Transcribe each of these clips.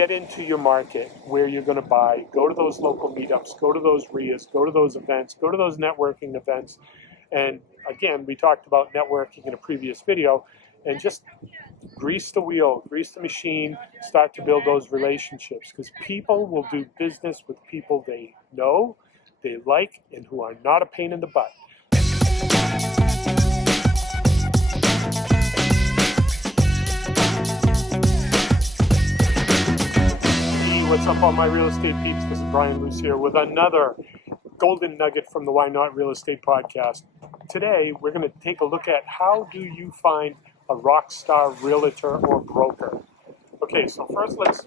get into your market where you're going to buy, go to those local meetups, go to those RIAs, go to those events, go to those networking events. And again, we talked about networking in a previous video, and just grease the wheel, grease the machine, start to build those relationships, because people will do business with people they know, they like, and who are not a pain in the butt. What's up, all my real estate peeps? This is Brian Luce here with another golden nugget from the Why Not Real Estate podcast. Today, we're going to take a look at how do you find a Rockstar realtor or broker. Okay, so first let's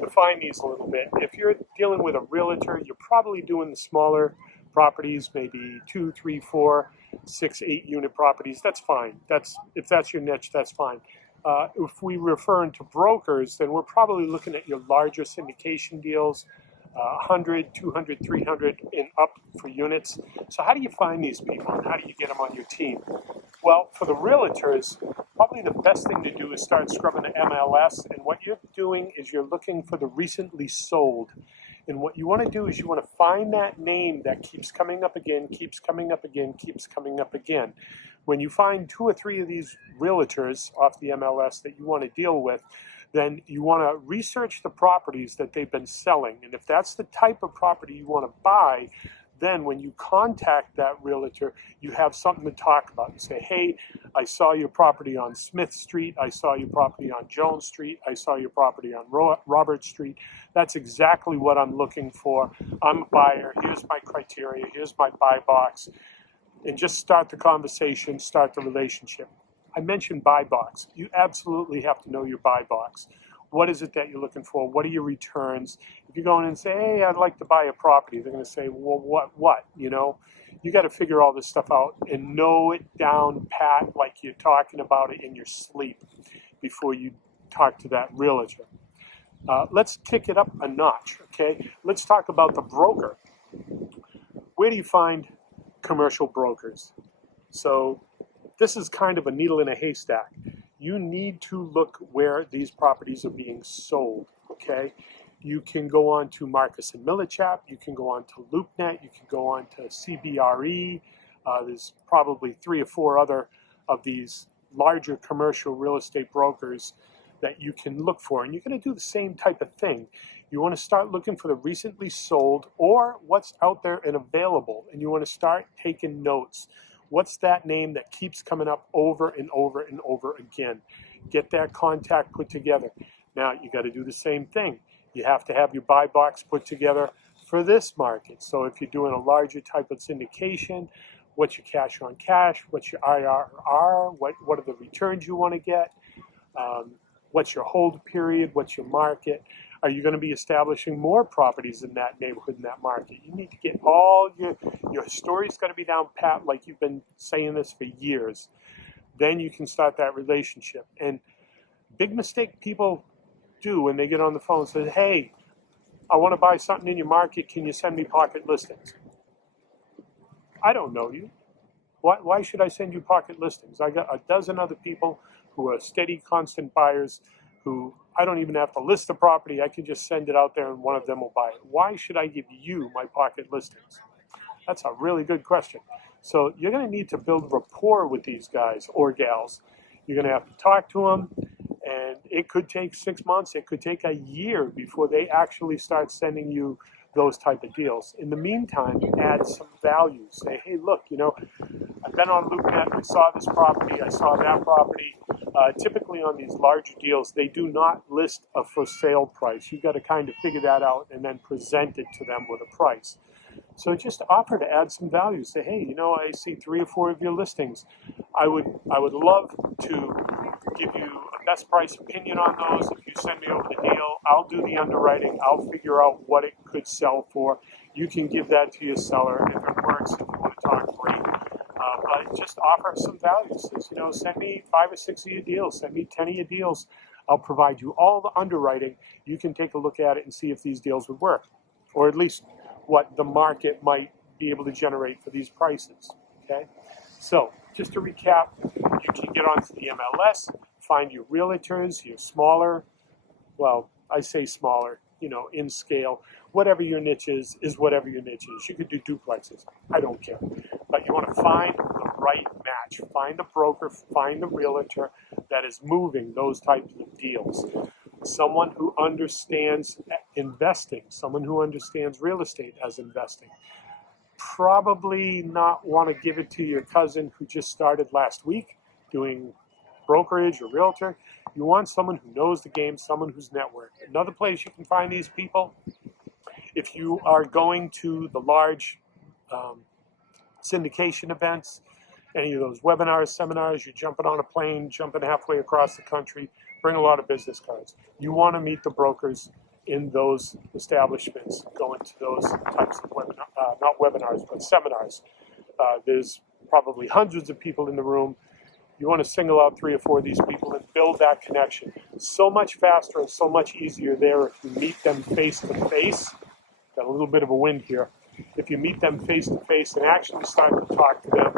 define these a little bit. If you're dealing with a realtor, you're probably doing the smaller properties, maybe 2, 3, 4, 6, 8 unit properties. That's fine. If that's your niche, that's fine. If we refer to brokers, then we're probably looking at your larger syndication deals, 100, 200, 300 and up for units. So how do you find these people and how do you get them on your team? Well, for the realtors, probably the best thing to do is start scrubbing the MLS. And what you're doing is you're looking for the recently sold. And what you want to do is you want to find that name that keeps coming up again, keeps coming up again, keeps coming up again. When you find 2 or 3 of these realtors off the MLS that you want to deal with, then you want to research the properties that they've been selling. And if that's the type of property you want to buy, then when you contact that realtor, you have something to talk about. You say, hey, I saw your property on Smith Street. I saw your property on Jones Street. I saw your property on Robert Street. That's exactly what I'm looking for. I'm a buyer. Here's my criteria. Here's my buy box. And just start the conversation, start the relationship. I mentioned buy box. You absolutely have to know your buy box. What is it that you're looking for? What are your returns? If you go in and say, hey, I'd like to buy a property, they're going to say, well, what? You know, you got to figure all this stuff out and know it down pat like you're talking about it in your sleep before you talk to that realtor. Let's kick it up a notch, okay? Let's talk about the broker. Where do you find commercial brokers? So this is kind of a needle in a haystack. You need to look where these properties are being sold, okay? You can go on to Marcus and Millichap, you can go on to LoopNet, you can go on to CBRE. There's probably 3 or 4 other of these larger commercial real estate brokers that you can look for. And you're going to do the same type of thing. You want to start looking for the recently sold or what's out there and available. And you want to start taking notes. What's that name that keeps coming up over and over and over again? Get that contact put together. Now, you got to do the same thing. You have to have your buy box put together for this market. So if you're doing a larger type of syndication, what's your cash on cash? What's your IRR? What are the returns you want to get? What's your hold period? What's your market? Are you going to be establishing more properties in that neighborhood, in that market? You need to get all your story's got to be down pat like you've been saying this for years. Then you can start that relationship. And big mistake people do when they get on the phone and say, hey, I want to buy something in your market. Can you send me pocket listings? I don't know you. Why should I send you pocket listings? I got a dozen other people who are steady, constant buyers who I don't even have to list the property. I can just send it out there and one of them will buy it. Why should I give you my pocket listings? That's a really good question. So you're going to need to build rapport with these guys or gals. You're going to have to talk to them, and it could take 6 months. It could take a year before they actually start sending you those type of deals. In the meantime, add some value. Say, hey, look, you know, I've been on LoopNet. I saw this property. I saw that property. Typically on these larger deals, they do not list a for sale price. You've got to kind of figure that out and then present it to them with a price. So just offer to add some value. Say, hey, you know, I see 3 or 4 of your listings. I would love to give you a best price opinion on those. If you send me over the deal, I'll do the underwriting. I'll figure out what it could sell for. You can give that to your seller. If it works, if you want to talk, great. But just offer some value. Says, you know, send me 5 or 6 of your deals. Send me 10 of your deals. I'll provide you all the underwriting. You can take a look at it and see if these deals would work, or at least what the market might be able to generate for these prices. Okay, so just to recap, you can get onto the MLS, find your realtors, your smaller, well, I say smaller, in scale. Whatever your niche is whatever your niche is. You could do duplexes. I don't care. But you want to find the right match. Find the broker, find the realtor that is moving those types of deals. Someone who understands investing, someone who understands real estate as investing. Probably not want to give it to your cousin who just started last week doing brokerage or realtor. You want someone who knows the game, someone who's networked. Another place you can find these people, if you are going to the large syndication events, any of those webinars, seminars, you're jumping on a plane, jumping halfway across the country, bring a lot of business cards. You want to meet the brokers in those establishments, going to those types of not webinars, but seminars. There's probably hundreds of people in the room. You want to single out 3 or 4 of these people and build that connection. So much faster and so much easier there if you meet them face to face. Got a little bit of a wind here. If you meet them face to face and actually start to talk to them,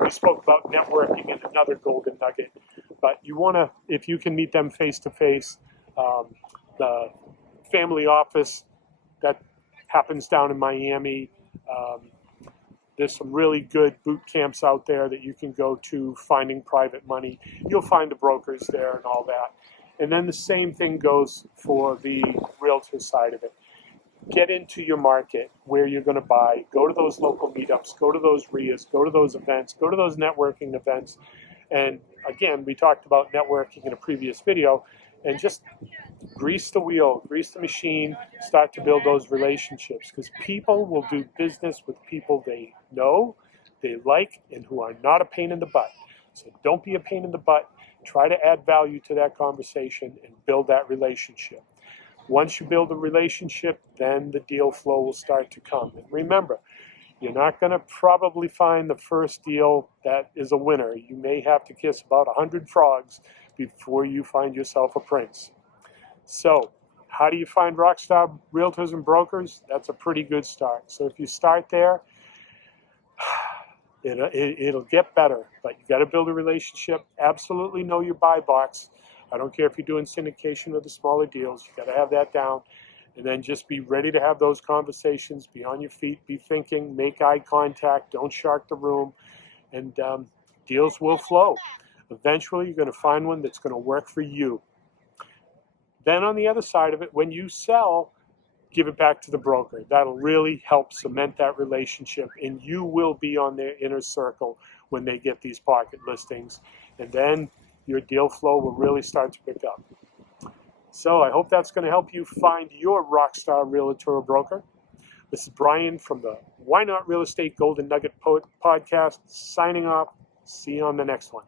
we spoke about networking in another golden nugget. But you want to, if you can meet them face to face, the family office that happens down in Miami. There's some really good boot camps out there that you can go to, finding private money. You'll find the brokers there and all that. And then the same thing goes for the realtor side of it. Get into your market where you're going to buy. Go to those local meetups. Go to those RIAs. Go to those events. Go to those networking events. And again, we talked about networking in a previous video. And just grease the wheel, grease the machine, start to build those relationships. Because people will do business with people they know, they like, and who are not a pain in the butt. So don't be a pain in the butt. Try to add value to that conversation and build that relationship. Once you build a relationship, then the deal flow will start to come. And remember, you're not going to probably find the first deal that is a winner. You may have to kiss about 100 frogs before you find yourself a prince. So, how do you find Rockstar Realtors and Brokers? That's a pretty good start. So if you start there, it'll get better. But you got to build a relationship. Absolutely know your buy box. I don't care if you're doing syndication or the smaller deals. You got to have that down. And then just be ready to have those conversations. Be on your feet. Be thinking. Make eye contact. Don't shark the room. And deals will flow. Eventually, you're going to find one that's going to work for you. Then on the other side of it, when you sell, give it back to the broker. That'll really help cement that relationship, and you will be on their inner circle when they get these pocket listings. And then your deal flow will really start to pick up. So I hope that's going to help you find your Rockstar Realtor or Broker. This is Brian from the Why Not Real Estate Golden Nugget Podcast, signing off. See you on the next one.